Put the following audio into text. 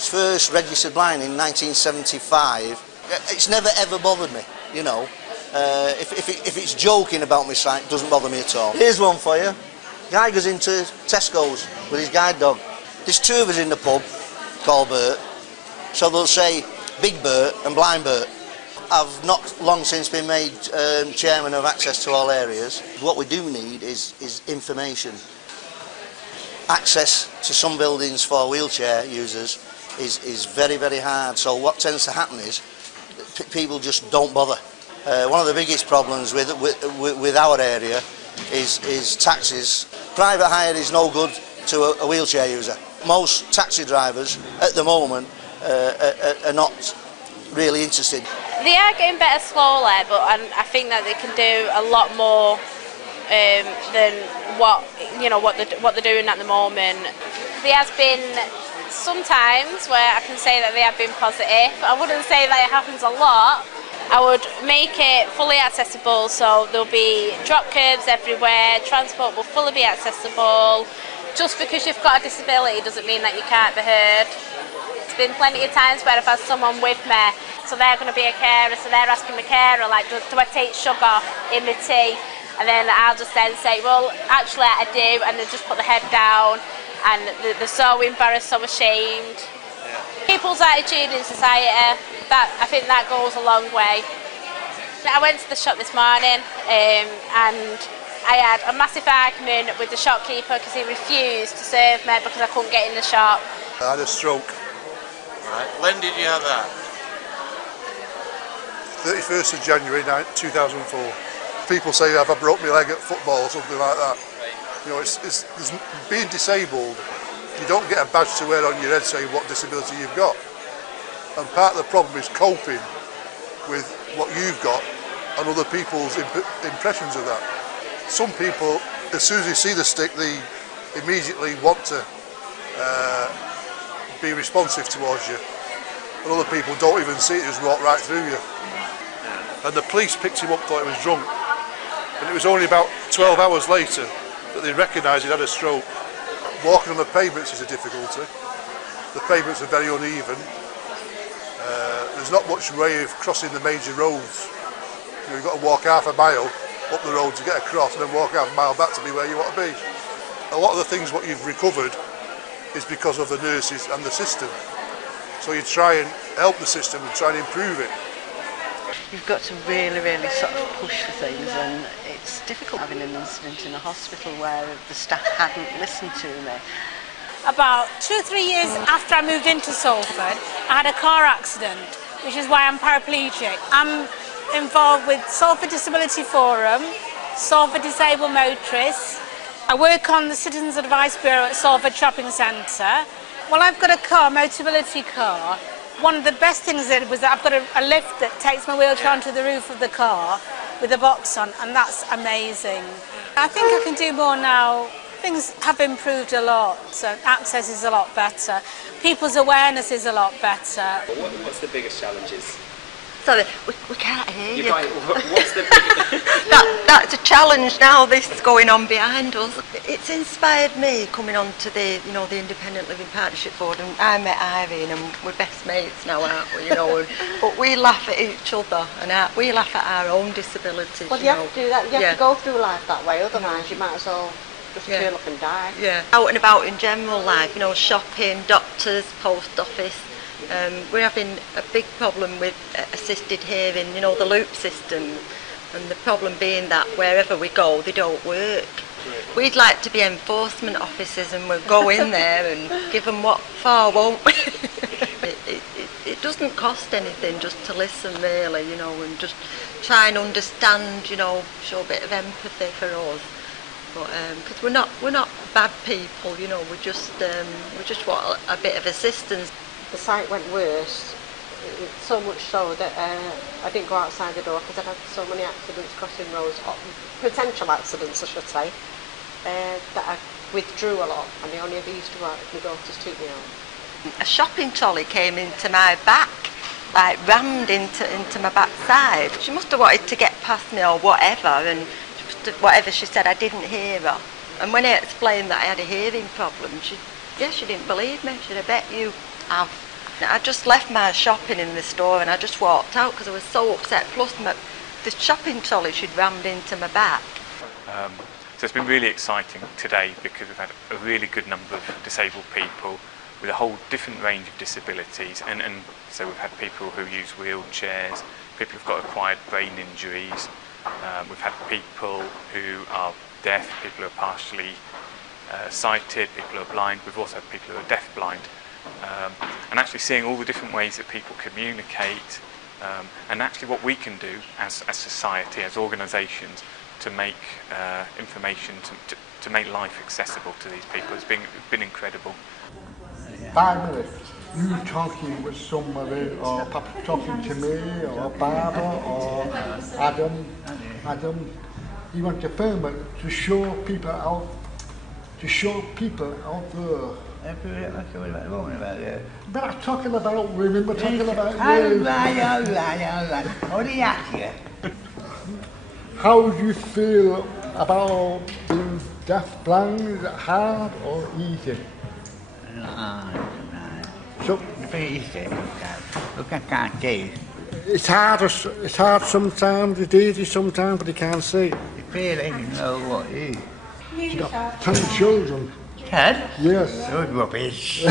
was first registered blind in 1975. It's never ever bothered me, you know. If it's joking about my sight, it doesn't bother me at all. Here's one for you. Guy goes into Tesco's with his guide dog. There's two of us in the pub called Bert, so they'll say Big Bert and Blind Bert. I've not long since been made chairman of Access to All Areas. What we do need is information. Access to some buildings for wheelchair users is very, very hard. So what tends to happen is people just don't bother. One of the biggest problems with our area is taxis. Private hire is no good to a wheelchair user. Most taxi drivers at the moment are not really interested. They are getting better slowly, but I think that they can do a lot more than what they're doing at the moment. There has been some times where I can say that they have been positive. I wouldn't say that it happens a lot. I would make it fully accessible, so there'll be drop curbs everywhere, transport will fully be accessible. Just because you've got a disability doesn't mean that you can't be heard. There's been plenty of times where I've had someone with me, so they're going to be a carer, so they're asking the carer, like, do I take sugar in my tea? And then I'll just then say, well, actually I do, and they just put the head down, and they're so embarrassed, so ashamed. People's attitude in society, I think that goes a long way. I went to the shop this morning and I had a massive argument with the shopkeeper because he refused to serve me because I couldn't get in the shop. I had a stroke. Right. When did you have that? 31st of January 2004. People say have I broke my leg at football or something like that. Right. You know, it's being disabled. You don't get a badge to wear on your head saying what disability you've got. And part of the problem is coping with what you've got and other people's impressions of that. Some people, as soon as they see the stick, they immediately want to be responsive towards you. And other people don't even see it, just walk right through you. And the police picked him up, thought he was drunk. And it was only about 12 hours later that they recognised he'd had a stroke. Walking on the pavements is a difficulty. The pavements are very uneven. There's not much way of crossing the major roads. You know, you've got to walk half a mile up the road to get across and then walk half a mile back to be where you want to be. A lot of the things what you've recovered is because of the nurses and the system. So you try and help the system and try and improve it. You've got to really, really sort of push for things, and it's difficult having an incident in a hospital where the staff hadn't listened to me. About 2 or 3 years after I moved into Salford, I had a car accident, which is why I'm paraplegic. I'm involved with Salford Disability Forum, Salford Disabled Motorists. I work on the Citizens Advice Bureau at Salford Shopping Centre. Well, I've got a car, Motability car. One of the best things I did was that I've got a lift that takes my wheelchair onto the roof of the car with a box on, and that's amazing. I think I can do more now. Things have improved a lot, so access is a lot better. People's awareness is a lot better. What's the biggest challenges? Sorry, we can't hear you. What's the biggest... That's a challenge now, this is going on behind us. It's inspired me coming on to the Independent Living Partnership Board, and I met Irene and we're best mates now, aren't we? But we laugh at each other and we laugh at our own disabilities. Well, you have to do that, you have to go through life that way, otherwise you might as well just turn up and die. Yeah, out and about in general life, shopping, doctors, post office. We're having a big problem with assisted hearing, the loop system, and the problem being that wherever we go, they don't work. We'd like to be enforcement officers and we'll go in there and give them what for, won't we? It doesn't cost anything just to listen really, and just try and understand, show a bit of empathy for us. But because we're not bad people, we just want a bit of assistance. The sight went worse, so much so that I didn't go outside the door because I've had so many accidents crossing roads, potential accidents I should say, that I withdrew a lot, and I only ever used to go out if my daughters took me out. A shopping trolley came into my back, like rammed into my backside. She must have wanted to get past me or whatever, and whatever she said, I didn't hear her. And when I explained that I had a hearing problem, she didn't believe me. She said, I bet you have. I just left my shopping in the store and I just walked out because I was so upset. Plus the shopping trolley she'd rammed into my back. So it's been really exciting today because we've had a really good number of disabled people with a whole different range of disabilities, and so we've had people who use wheelchairs, people who've got acquired brain injuries, we've had people who are deaf, people who are partially sighted, people who are blind, we've also had people who are deaf-blind, and actually seeing all the different ways that people communicate, and actually what we can do as society, as organisations, to make information, to make life accessible to these people has been incredible. 5 minutes, you talking with somebody, or perhaps talking to me, or Barbara, or Adam, you want to film it to show people out there. But I'm talking about women, we're talking about you. What do you ask you? How do you feel about being deaf-blind? Is it hard or easy? So, Look, I can't see. It's hard sometimes, it's easy sometimes, but you can't see. You feel it, you know what it is. You've got 10 children. 10? Yes. Good rubbish.